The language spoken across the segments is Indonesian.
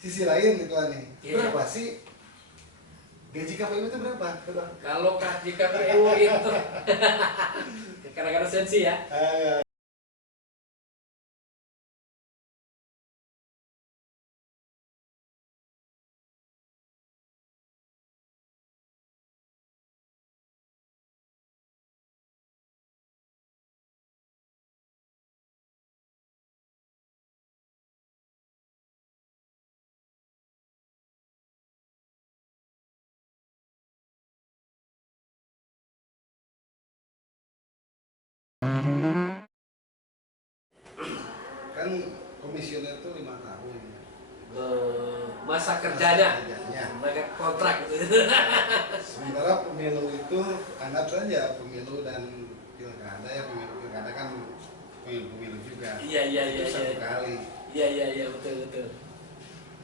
sisi lain gitu kan nih. Iya. Berapa sih gaji KPU itu berapa? Kalau gaji KPU itu kadang-kadang sensi ya. Kan komisioner itu 5 tahun. Masa kerjanya, kerjanya. mereka kontrak gitu. Sementara pemilu itu anggap saja pemilu dan pilkada ya, pemilu pilkada kan pemilu juga. Iya Itu satu kali. Iya betul.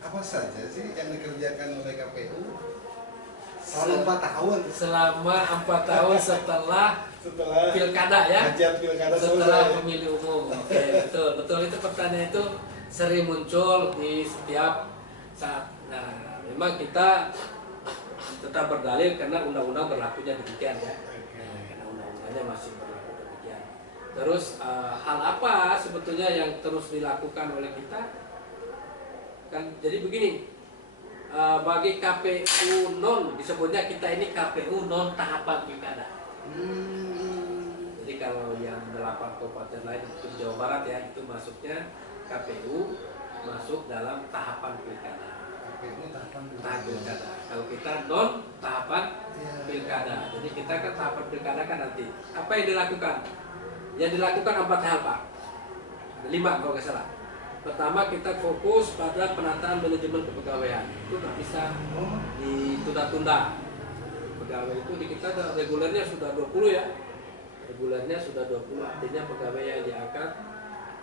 Apa saja sih yang dikerjakan oleh KPU selama 4 tahun? Selama 4 tahun setelah pilkada ya. Hajat pilkada Setelah selesai. pemilih umum. Oke, betul itu pertanyaan itu sering muncul di setiap saat. Nah, memang kita tetap berdalil karena undang-undang berlakunya demikian ya. Karena undang-undangnya masih berlaku demikian. Terus hal apa sebetulnya yang terus dilakukan oleh kita? Kan jadi begini. Bagi KPU non, disebutnya kita ini KPU non tahapan pilkada. Jadi kalau yang 8 kabupaten lain itu Jawa Barat ya, itu masuknya KPU masuk dalam tahapan pilkada. KPU tahapan pilkada. Kalau kita non tahapan pilkada, jadi kita kan tahapan pilkada kan nanti. Apa yang dilakukan? Yang dilakukan 4 hal Pak. 5 kalau nggak salah. Pertama kita fokus pada penataan manajemen kepegawaian. Itu nggak bisa ditunda-tunda. Pegawai itu di kita regulernya sudah 20 ya. Regulernya sudah 20, artinya pegawai yang diangkat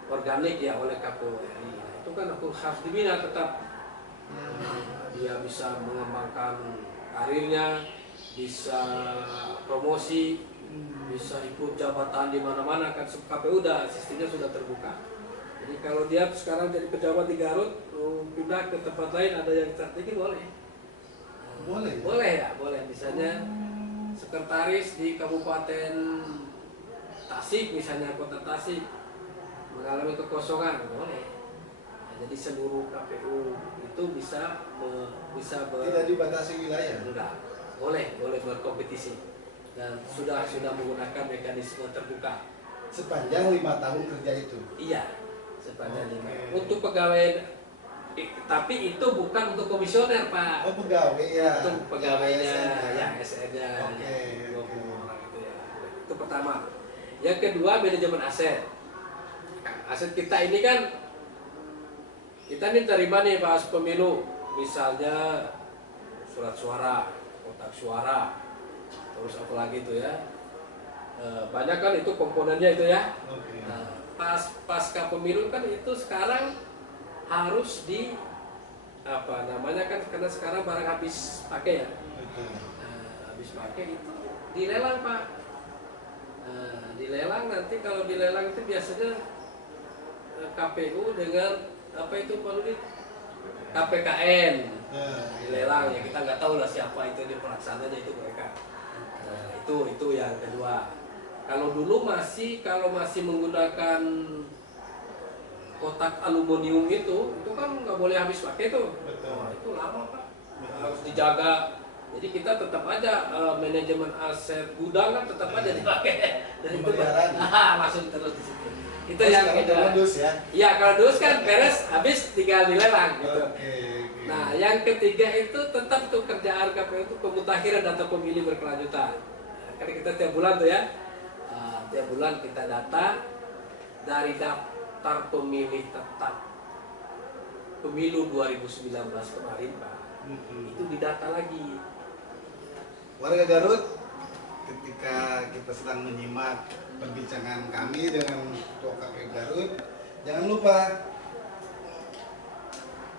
organik ya oleh KPU RI. Nah, itu kan harus dibina tetap. Dia bisa mengembangkan karirnya, bisa promosi, bisa ikut jabatan di mana-mana kan. KPU sistemnya sudah terbuka. Jadi kalau dia sekarang jadi pejabat di Garut, pindah ke tempat lain ada yang strategi boleh. Boleh ya, boleh. Misalnya sekretaris di Kabupaten Tasik, misalnya kota Tasik mengalami kekosongan, boleh. Nah, jadi seluruh KPU itu bisa tidak dibatasi wilayah. Enggak, boleh berkompetisi dan sudah menggunakan mekanisme terbuka. Sepanjang 5 tahun kerja itu. Iya, sepanjang 5. Untuk pegawai, tapi itu bukan untuk komisioner Pak. Oh pegawai ya. Itu pegawainya, ya SN-nya. Oke. 20 orang itu ya. Itu pertama. Yang kedua manajemen aset. Aset kita ini kan, kita nih terima nih pas pemilu, misalnya surat suara, kotak suara, terus apa lagi itu ya. Banyak kan itu komponennya itu ya. Nah, pasca pemilu kan itu sekarang harus di apa namanya kan, karena sekarang barang habis pakai ya. Nah, habis pakai itu dilelang Pak. Nah, dilelang nanti, kalau dilelang itu biasanya KPU dengan apa itu Pak Ludi? KPKN dilelang ya, kita nggak tahu lah siapa itu di pelaksananya, itu mereka. Nah, itu yang kedua. Kalau dulu kalau masih menggunakan kotak aluminium itu kan nggak boleh habis pakai tuh. Oh, itu lama Pak, harus dijaga. Jadi kita tetap aja manajemen aset gudang kan tetap aja dipakai. Dan itu langsung terus di situ. Itu yang kedua. Ya? Iya, kalau dus kan beres, habis tinggal dilelang gitu. Nah, yang ketiga itu tetap tuh kerjaan KPU itu pemutakhiran data pemilih berkelanjutan. Nah, karena kita tiap bulan tuh ya, tiap bulan kita data dari daftar pemilih tetap pemilu 2019 kemarin Pak, itu didata lagi. Warga Garut, ketika kita sedang menyimak perbincangan kami dengan Ketua KPU Garut, jangan lupa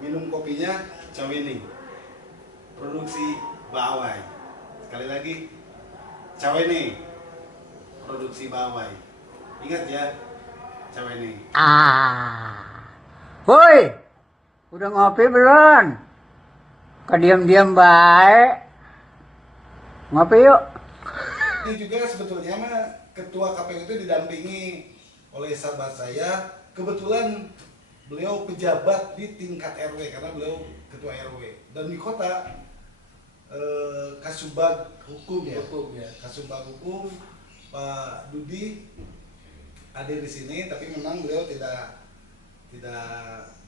minum kopinya Cawini, produksi Bawai. Sekali lagi, Cawini, produksi Bawai. Ingat ya, Cawini. Woi, Udah ngopi belum? Kok diam-diam baik? Ngopi yuk. Ini juga sebetulnya mah ketua KPU itu didampingi oleh sahabat saya. Kebetulan beliau pejabat di tingkat RW karena beliau ketua RW dan di kota Kasubag Hukum ya. Kasubag Hukum Pak Dudi hadir di sini, tapi memang beliau tidak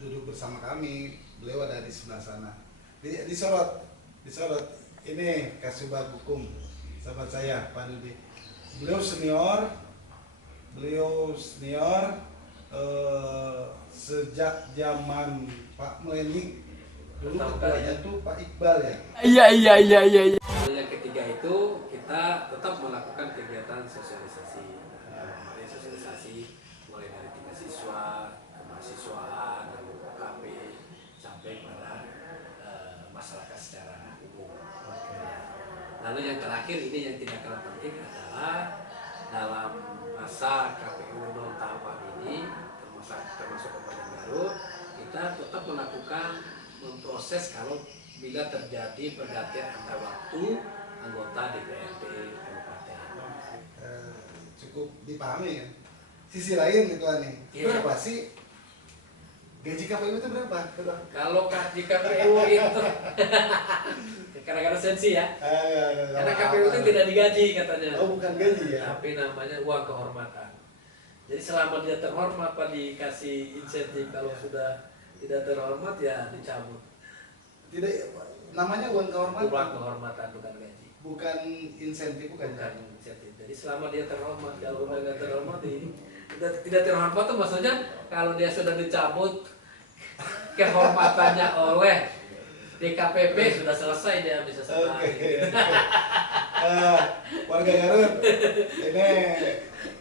duduk bersama kami. Beliau ada di sebelah sana. Disorot ini Kasubag Hukum sahabat saya Pak Dudi. Beliau senior sejak zaman Pak Melenik dulu ketuanya tuh Pak Iqbal ya. Iya. Yang ketiga itu kita tetap melakukan kegiatan sosialisasi. Sosialisasi mulai dari tingkat siswa, kemahasiswaan, KP sampai pada masyarakat secara umum. Lalu yang terakhir ini yang tidak kalah penting adalah dalam masa KPU non tahapan ini termasuk Kabupaten Garut, kita tetap melakukan memproses kalau bila terjadi pergantian antar waktu anggota DPRD kabupaten. Cukup dipahami ya. Sisi lain gitu nih. Iya. Berapa sih gaji KPU itu berapa? Kalau di KPU itu kadang-kadang sensi ya. Karena KPU itu tidak digaji katanya. Oh, bukan gaji ya. Tapi namanya uang kehormatan. Jadi selama dia terhormat Pak dikasih insentif, kalau sudah tidak terhormat ya dicabut. Tidak, namanya uang kehormatan. Uang kehormatan bukan gaji. Bukan insentif, bukan. Insentif. Jadi selama dia terhormat, kalau udah nggak terhormat tidak terhormat tuh maksudnya kalau dia sudah dicabut kehormatannya oleh DKPP sudah selesai, dia bisa selesai. Warga Garut, ini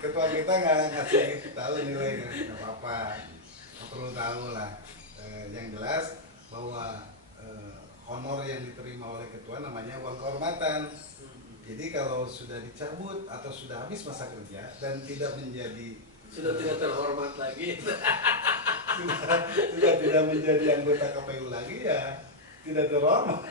ketua kita nggak ngasih tahu nilai, nggak apa-apa, nggak perlu tahu lah. Yang jelas bahwa honor yang diterima oleh ketua namanya uang kehormatan. Jadi kalau sudah dicabut atau sudah habis masa kerja dan tidak menjadi Sudah tidak terhormat lagi. sudah tidak menjadi anggota KPU lagi ya tidak terhormat.